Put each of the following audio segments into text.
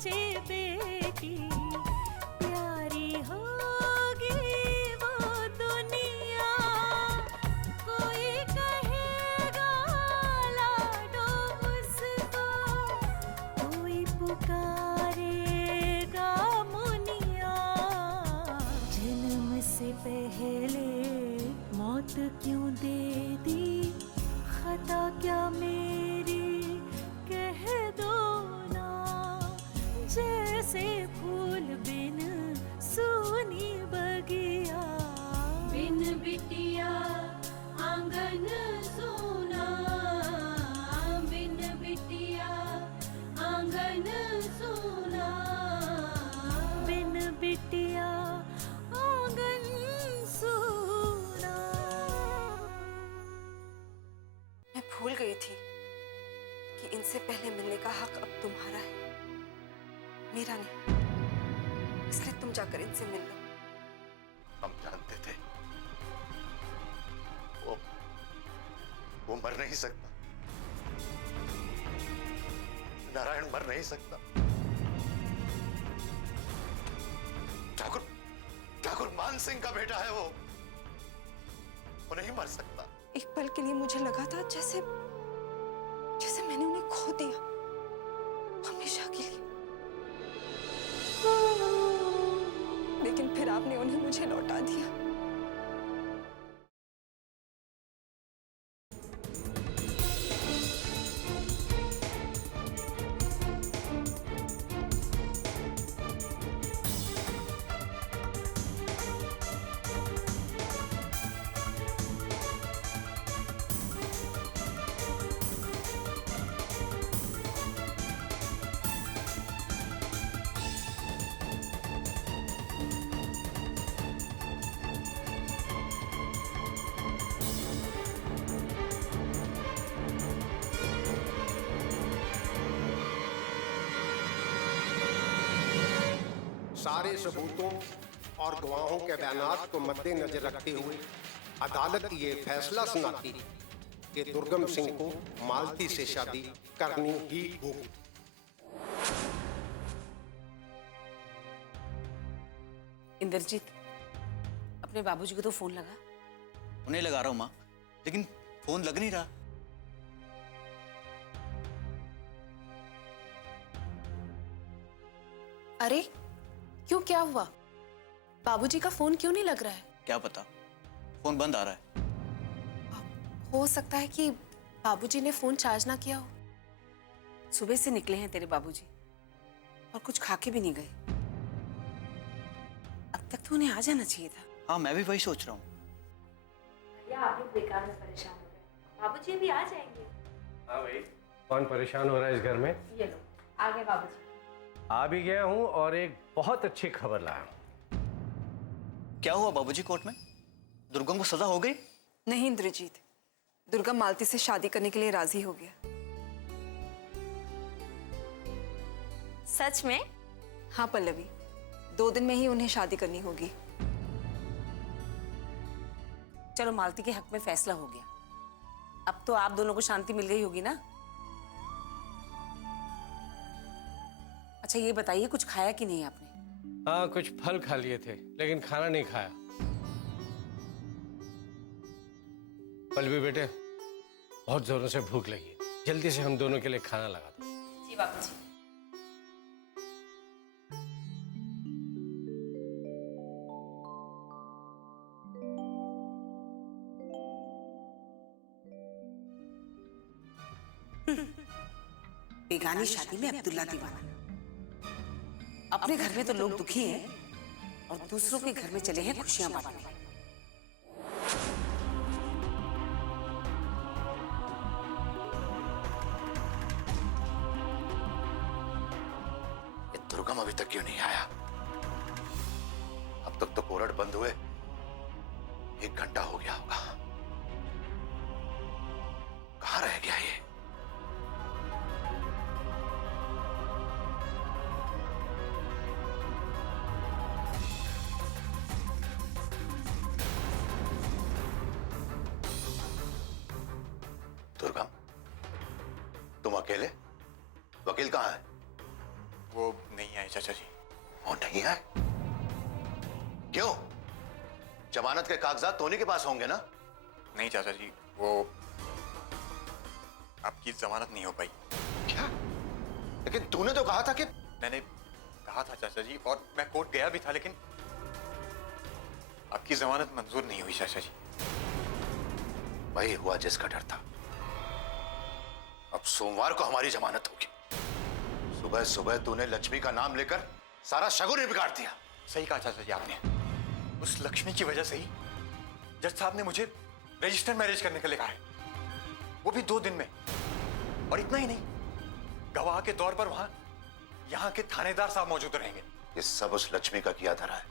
सोचे बेटी प्यारी होगी वो दुनिया, कोई कहेगा लाडो उसको, कोई पुकारेगा मुनिया। जन्म से पहले मौत क्यों दे दी, खता क्या मेरी कह दो ना। जैसे फूल बिन सूनी बगिया, बिन बिटिया आंगन सूना, बिन बिटिया आंगन सूना, बिन बिटिया आंगन सूना। मैं भूल गई थी कि इनसे पहले मिलने का हक अब तुम्हारा है, मेरा नहीं। इसलिए तुम जाकर इनसे मिल लो। हम जानते थे वो मर नहीं सकता, नारायण मर नहीं सकता। ठाकुर मान सिंह का बेटा है वो नहीं मर सकता। एक पल के लिए मुझे लगा था जैसे मैंने उन्हें खो दिया, हमेशा के लिए। लेकिन फिर आपने उन्हें मुझे लौटा दिया। सारे सबूतों और गवाहों के बयानात को मद्देनजर रखते हुए अदालत ये फैसला सुनाती कि दुर्गम सिंह को मालती से शादी करनी ही होगी। इंद्रजीत, अपने बाबूजी को तो फोन लगा। उन्हें लगा रहा हूं माँ, लेकिन फोन लग नहीं रहा। अरे क्यों, क्या हुआ? बाबूजी का फोन क्यों नहीं लग रहा है? क्या पता, फोन बंद आ रहा है। हो सकता है कि बाबूजी ने फोन चार्ज ना किया हो। सुबह से निकले हैं तेरे बाबूजी और कुछ खा के भी नहीं गए। अब तक तो उन्हें आ जाना चाहिए था। हाँ, मैं भी वही सोच रहा हूँ। आप लोग बेकार में परेशान हो रहे हैं, बाबूजी भी आ जाएंगे। हाँ भाई, कौन परेशान हो रहा है इस घर में? ये लो, आ गए बाबूजी। आ भी गया हूँ और एक बहुत अच्छी खबर लाया हूँ। क्या हुआ बाबूजी, कोर्ट में दुर्गम को सजा हो गई? नहीं इंद्रजीत, दुर्गा मालती से शादी करने के लिए राजी हो गया। सच में? हाँ पल्लवी, 2 दिन में ही उन्हें शादी करनी होगी। चलो, मालती के हक में फैसला हो गया। अब तो आप दोनों को शांति मिल गई होगी ना? अच्छा ये बताइए, कुछ खाया कि नहीं आपने? हाँ, कुछ फल खा लिए थे लेकिन खाना नहीं खाया। पल्लवी बेटे, बहुत जोरों से भूख लगी है, जल्दी से हम दोनों के लिए खाना लगा दो। जी बाबूजी। बेगानी शादी में अब्दुल्ला दीवाना। अपने घर में तो लोग दुखी हैं और दूसरों के घर में चले हैं खुशियां बांटने। ये दुर्गम अभी तक क्यों नहीं आया? अब तक तो कोर्ट बंद हुए 1 घंटा हो गया होगा। कहां रह गया ये? दुर्गम, तुम अकेले? वकील कहाँ है? वो नहीं आए चाचा जी। वो नहीं आए? क्यों? जमानत के कागजात टोनी के पास होंगे ना? नहीं चाचा जी, वो आपकी जमानत नहीं हो पाई। क्या? लेकिन तूने तो कहा था कि... मैंने कहा था चाचा जी, और मैं कोर्ट गया भी था, लेकिन आपकी जमानत मंजूर नहीं हुई चाचा जी। वही हुआ जिसका डर था। अब सोमवार को हमारी जमानत होगी। सुबह सुबह तूने लक्ष्मी का नाम लेकर सारा शगुन ही बिगाड़ दिया। सही कहा चाचा जी आपने। उस लक्ष्मी की वजह से ही जज साहब ने मुझे रजिस्टर मैरिज करने के लिए कहा है, वो भी 2 दिन में। और इतना ही नहीं, गवाह के तौर पर वहां यहाँ के थानेदार साहब मौजूद रहेंगे। ये सब उस लक्ष्मी का किया धरा है।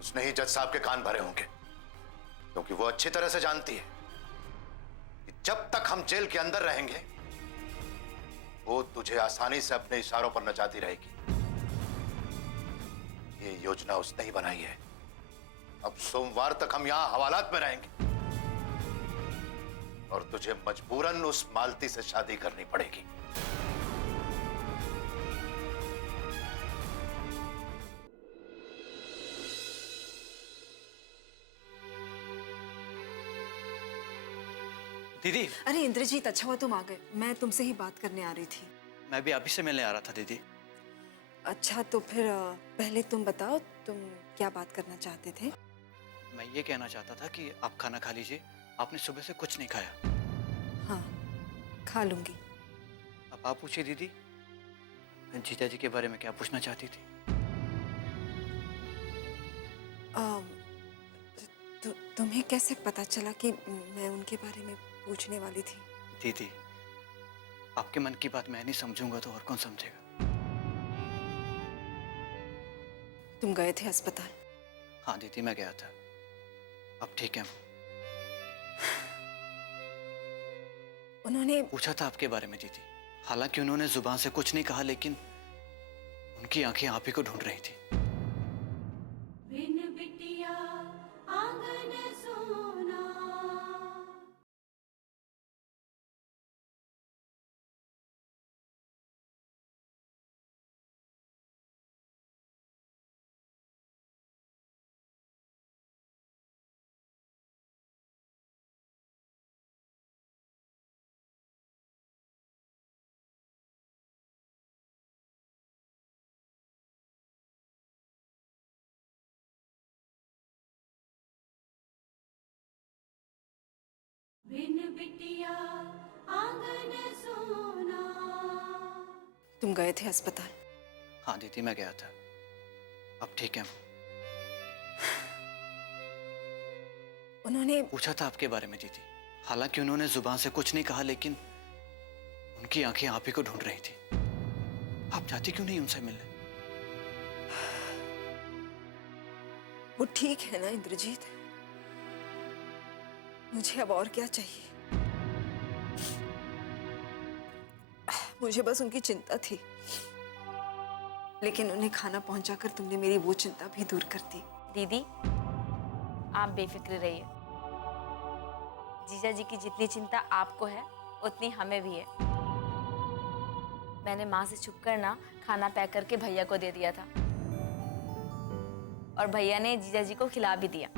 उसने ही जज साहब के कान भरे होंगे, क्योंकि वो अच्छी तरह से जानती है कि जब तक हम जेल के अंदर रहेंगे वो तुझे आसानी से अपने इशारों पर नचाती रहेगी। ये योजना उसने ही बनाई है। अब सोमवार तक हम यहां हवालात में रहेंगे और तुझे मजबूरन उस मालती से शादी करनी पड़ेगी। दीदी, अरे इंद्रजीत, अच्छा हुआ तुम आ गए। मैं तुमसे ही बात करने आ रही थी। मैं भी आप ही से मिलने आ रहा था दीदी। अच्छा, तो फिर पहले तुम बताओ, तुम क्या बात करना चाहते थे? मैं ये कहना चाहता था कि आप खाना खा लीजिए। आपने सुबह से कुछ नहीं खाया। हाँ, खा लूंगी। अब आप पूछिए दीदी, जीजा जी के बारे में क्या पूछना चाहती थी? तुम्हें कैसे पता चला कि मैं उनके बारे में पूछने वाली थी? दीदी, आपके मन की बात मैं नहीं समझूंगा तो और कौन समझेगा? तुम गए थे अस्पताल? हाँ दीदी, मैं गया था। अब ठीक है वो। उन्होंने पूछा था आपके बारे में दीदी। हालांकि उन्होंने जुबान से कुछ नहीं कहा, लेकिन उनकी आंखें आप ही को ढूंढ रही थी। बिन बिटिया आंगन सोना। बिन बिटिया आंगन सोना। तुम गए थे अस्पताल? हाँ दीदी, मैं गया था। अब ठीक है वो। उन्होंने पूछा था आपके बारे में दीदी। हालांकि उन्होंने जुबान से कुछ नहीं कहा, लेकिन उनकी आंखें आप ही को ढूंढ रही थी। आप जाती क्यों नहीं उनसे मिलने? वो ठीक है ना इंद्रजीत? मुझे अब और क्या चाहिए? मुझे बस उनकी चिंता थी, लेकिन उन्हें खाना पहुंचाकर तुमने मेरी वो चिंता भी दूर कर दी। दीदी, आप बेफिक्र रहिए। जीजा जी की जितनी चिंता आपको है उतनी हमें भी है। मैंने माँ से छुप कर ना खाना पैक करके भैया को दे दिया था, और भैया ने जीजा जी को खिला भी दिया।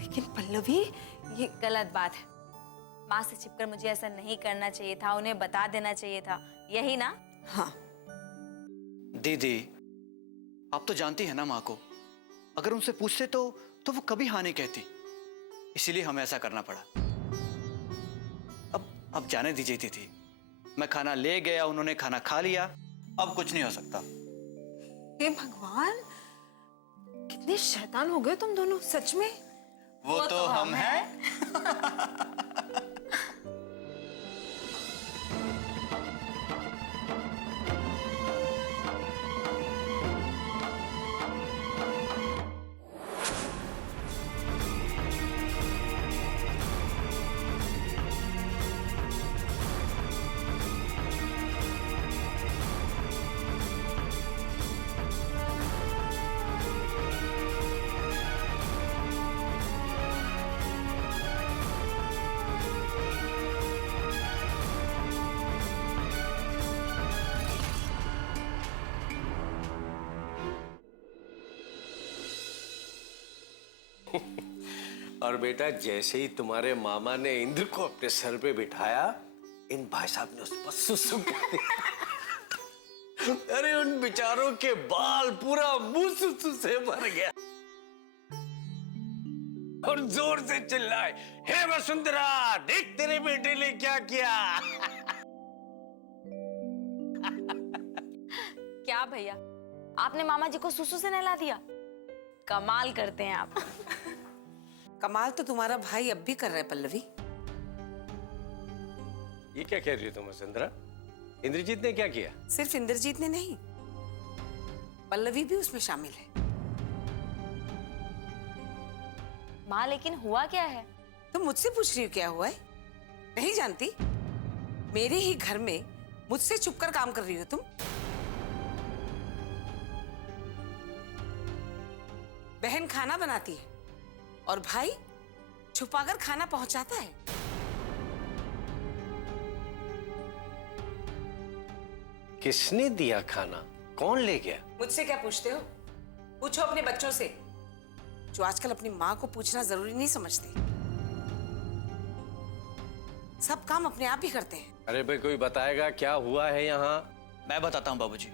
लेकिन पल्लवी, ये गलत बात है। माँ से छिपकर मुझे ऐसा नहीं करना चाहिए था, उन्हें बता देना चाहिए था, यही ना? हाँ। दीदी, आप तो जानती है ना माँ को। अगर उनसे पूछते तो वो कभी हाँ नहीं कहती। इसीलिए हमें ऐसा करना पड़ा। अब जाने दीजिए दीदी। मैं खाना ले गया, उन्होंने खाना खा लिया। अब कुछ नहीं हो सकता। हे भगवान, कितने शैतान हो गए तुम दोनों, सच में। वो तो हम हैं। और बेटा जैसे ही तुम्हारे मामा ने इंद्र को अपने सर पे बिठाया, इन भाई साहब ने उस पर सुसु कर दिया। अरे उन बेचारों के बाल पूरा मुंह सुसु से भर गया और जोर से चिल्लाए, हे वसुंधरा, देख तेरे बेटे ने क्या किया। क्या भैया, आपने मामा जी को सुसु से नहला दिया? कमाल करते हैं आप। कमाल तो तुम्हारा भाई अब भी कर रहा है पल्लवी। ये क्या कह रही हो तुम वसुंधरा? इंद्रजीत ने क्या किया? सिर्फ इंद्रजीत ने नहीं, पल्लवी भी उसमें शामिल है। माँ लेकिन हुआ क्या है? तुम मुझसे पूछ रही हो क्या हुआ है? नहीं जानती? मेरे ही घर में मुझसे छुपकर काम कर रही हो तुम। बहन खाना बनाती है और भाई छुपाकर खाना पहुंचाता है। किसने दिया खाना? कौन ले गया? मुझसे क्या पूछते हो? पूछो अपने बच्चों से, जो आजकल अपनी माँ को पूछना जरूरी नहीं समझते। सब काम अपने आप ही करते हैं। अरे भाई कोई बताएगा क्या हुआ है यहाँ? मैं बताता हूँ बाबूजी।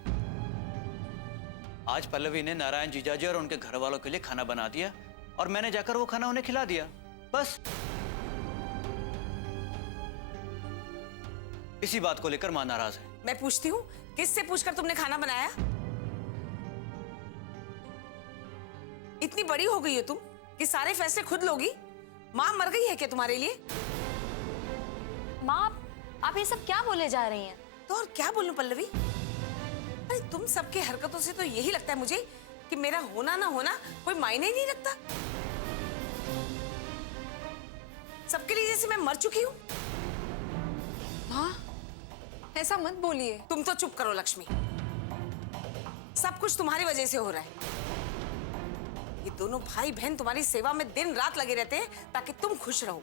आज पल्लवी ने नारायण जीजाजी और उनके घर वालों के लिए खाना बना दिया और मैंने जाकर वो खाना उन्हें खिला दिया, बस। इसी बात को लेकर मां नाराज है। मैं पूछती हूँ, किससे पूछकर तुमने खाना बनाया? इतनी बड़ी हो गई हो तुम कि सारे फैसले खुद लोगी? माँ मर गई है क्या तुम्हारे लिए? माँ, आप ये सब क्या बोले जा रही हैं? तो और क्या बोलूं पल्लवी? अरे तुम सबके हरकतों से तो यही लगता है मुझे कि मेरा होना ना होना कोई मायने ही नहीं रखता। सबके लिए जैसे मैं मर चुकी हूँ। माँ, ऐसा मत बोलिए। तुम तो चुप करो लक्ष्मी। सब कुछ तुम्हारी वजह से हो रहा है। ये दोनों भाई बहन तुम्हारी सेवा में दिन रात लगे रहते हैं ताकि तुम खुश रहो।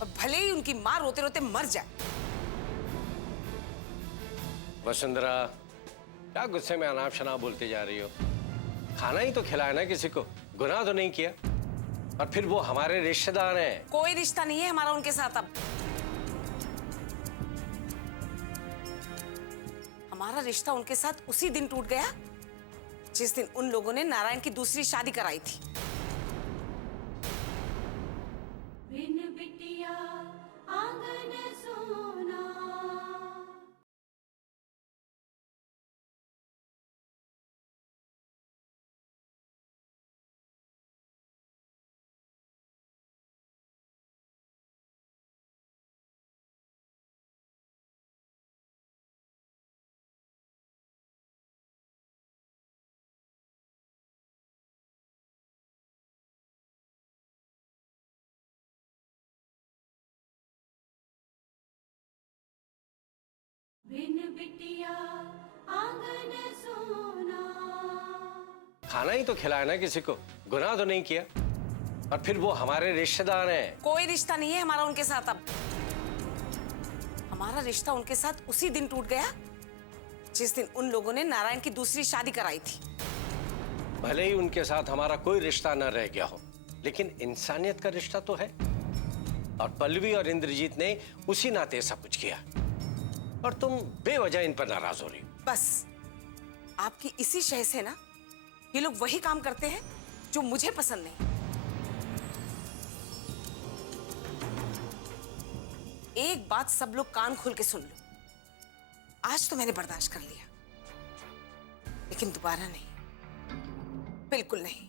और भले ही उनकी माँ रोते रोते मर जाए। वसुंधरा, क्या गुस्से में अनाप शनाप बोलते जा रही हो? खाना ही तो खिलाया ना किसी को, गुनाह तो नहीं किया। और फिर वो हमारे रिश्तेदार हैं। कोई रिश्ता नहीं है हमारा उनके साथ अब। हमारा रिश्ता उनके साथ उसी दिन टूट गया जिस दिन उन लोगों ने नारायण की दूसरी शादी कराई थी। बिन बिटिया आंगन सोना। बिन बिटिया आंगन सोना। खाना ही तो खिलाया ना किसी को, गुनाह तो नहीं किया। और फिर वो हमारे रिश्तेदार हैं। कोई रिश्ता नहीं है हमारा उनके साथ अब। हमारा रिश्ता उनके साथ उसी दिन टूट गया जिस दिन उन लोगों ने नारायण की दूसरी शादी कराई थी। भले ही उनके साथ हमारा कोई रिश्ता न रह गया हो, लेकिन इंसानियत का रिश्ता तो है। और पल्लवी और इंद्रजीत ने उसी नाते सब कुछ किया और तुम बेवजह इन पर नाराज हो रही हो। बस आपकी इसी शय से ना ये लोग वही काम करते हैं जो मुझे पसंद नहीं। एक बात सब लोग कान खोल के सुन लो, आज तो मैंने बर्दाश्त कर लिया, लेकिन दोबारा नहीं, बिल्कुल नहीं।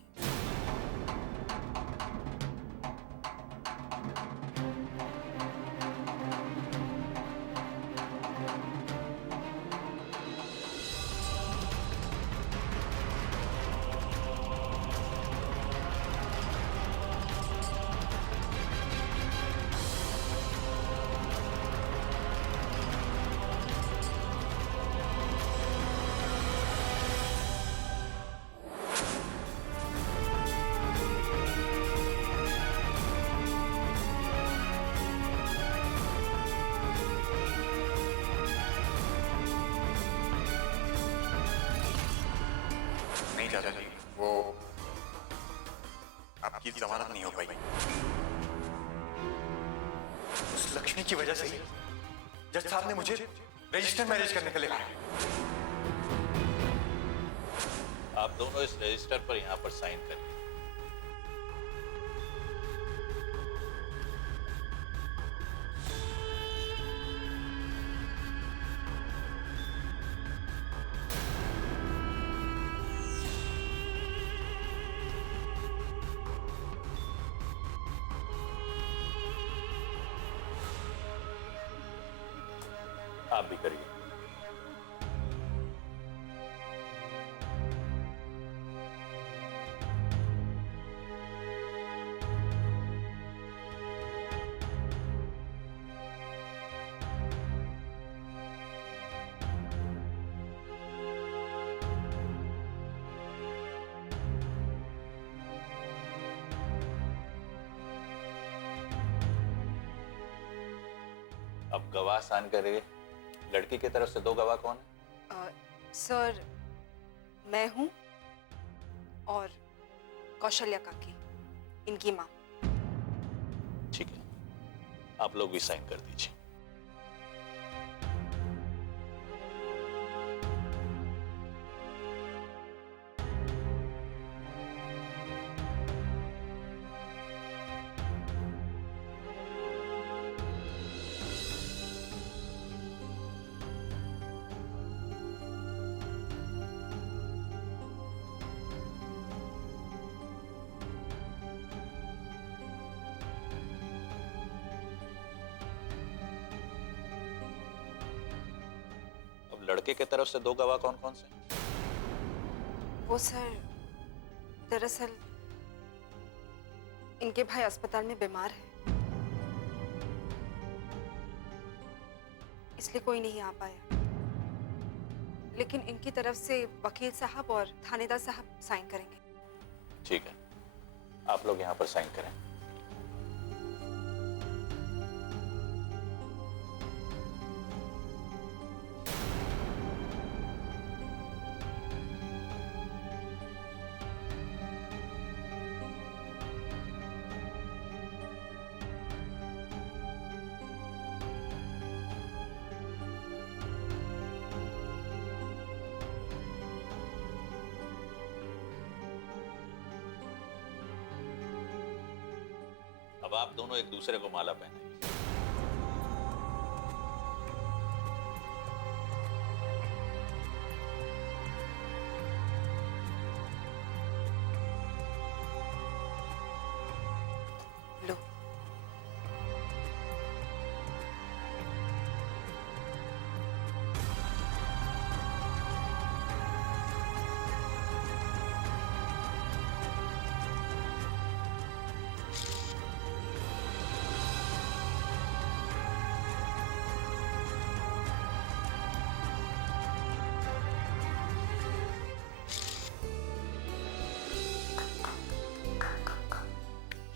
नहीं चाचा जी, वो जमानत नहीं हो पाई। उस लक्ष्मी की वजह से ही जज साहब ने मुझे रजिस्टर मैरिज करने के लिए कहा है। आप दोनों इस रजिस्टर पर यहाँ पर साइन करिए। आप भी करिए। अब गवाह साइन करेंगे। लड़की की तरफ से 2 गवाह कौन है? सर, मैं हूं और कौशल्या काकी, इनकी माँ। ठीक है, आप लोग भी साइन कर दीजिए। लड़के की तरफ से 2 गवाह कौन कौन से? वो सर, दरअसल इनके भाई अस्पताल में बीमार है, इसलिए कोई नहीं आ पाया। लेकिन इनकी तरफ से वकील साहब और थानेदार साहब साइन करेंगे। ठीक है, आप लोग यहाँ पर साइन करें। अब आप दोनों एक दूसरे को माला पहनाइए। लो।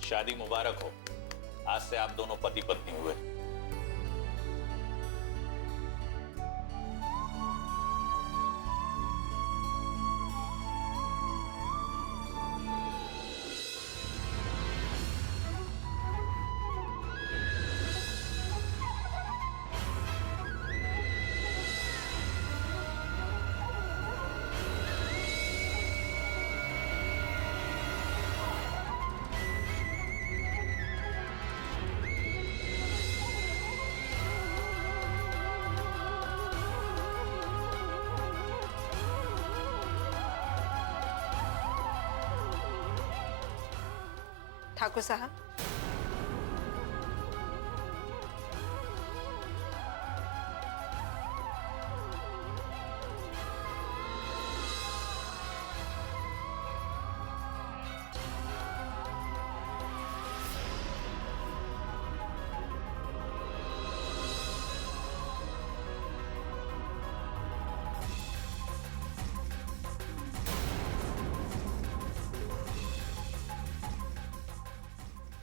शादी मुबारक हो। आज से आप दोनों पति पत्नी हुए। ठाकुर साहब,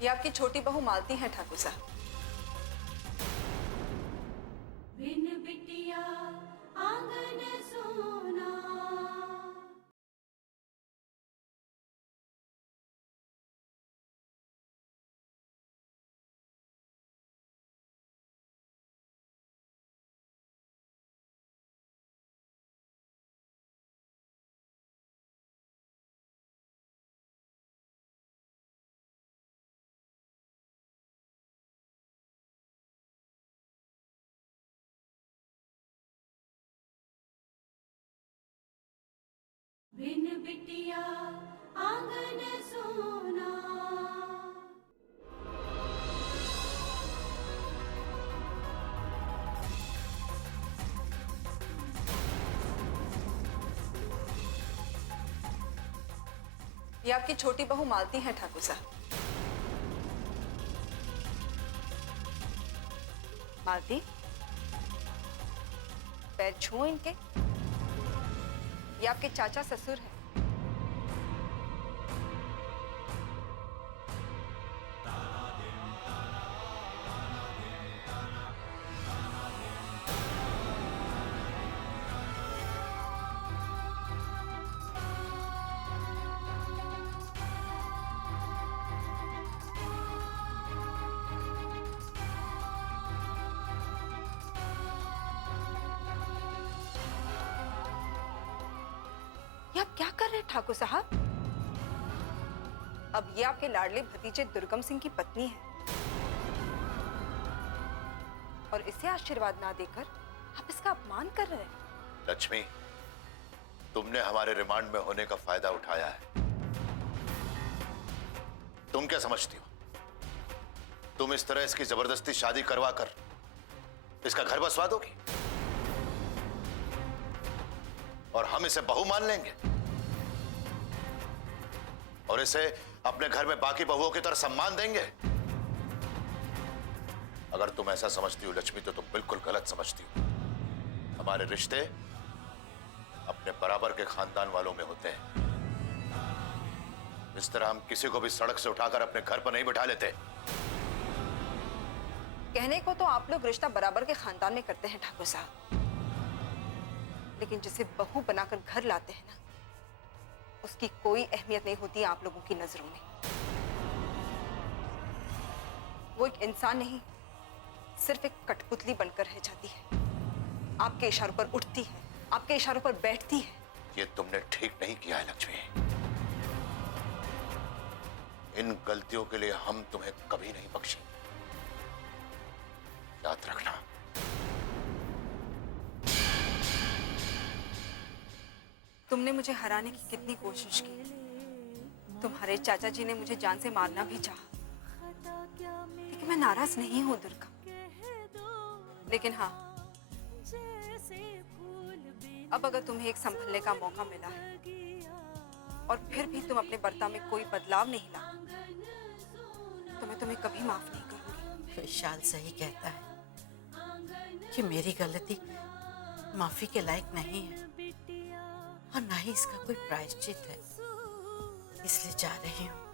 ये आपकी छोटी बहू मालती हैं ठाकुर साहब। बिन बिटिया आंगन सोना। बिन बिटिया आंगन सोना। ये आपकी छोटी बहू मालती है ठाकुर साहब। मालती, पैर छुओ इनके। ये आपके चाचा ससुर हैं। ये आप क्या कर रहे हैं ठाकुर साहब? अब ये आपके लाडले भतीजे दुर्गम सिंह की पत्नी है और इसे आशीर्वाद ना देकर आप इसका अपमान कर रहे हैं। लक्ष्मी, तुमने हमारे रिमांड में होने का फायदा उठाया है। तुम क्या समझती हो? तुम इस तरह इसकी जबरदस्ती शादी करवा कर इसका घर बसवा दोगी और हम इसे बहू मान लेंगे और इसे अपने घर में बाकी बहुओं की तरह सम्मान देंगे? अगर तुम ऐसा समझती हो लक्ष्मी तो तुम बिल्कुल गलत समझती हो। हमारे रिश्ते अपने बराबर के खानदान वालों में होते हैं। इस तरह हम किसी को भी सड़क से उठाकर अपने घर पर नहीं बिठा लेते। कहने को तो आप लोग रिश्ता बराबर के खानदान में करते हैं ठाकुर साहब, लेकिन जिसे बहू बनाकर घर लाते हैं ना, उसकी कोई अहमियत नहीं होती आप लोगों की नजरों में। वो एक इंसान नहीं, सिर्फ एक कठपुतली बनकर रह जाती है। आपके इशारों पर उठती है, आपके इशारों पर बैठती है। ये तुमने ठीक नहीं किया है लक्ष्मी। इन गलतियों के लिए हम तुम्हें कभी नहीं बख्शेंगे, याद रखना। तुमने मुझे हराने की कितनी कोशिश की। तुम्हारे चाचा जी ने मुझे जान से मारना भी चाहा, लेकिन मैं नाराज नहीं हूं दुर्गा। लेकिन हाँ, अब अगर तुम्हें एक संभलने का मौका मिला है और फिर भी तुम अपने बर्ताव में कोई बदलाव नहीं ला, तो मैं तुम्हें कभी माफ नहीं करूंगी। विशाल सही कहता है कि मेरी गलती माफी के लायक नहीं है और ना ही इसका कोई प्रायश्चित है, इसलिए जा रही हूँ।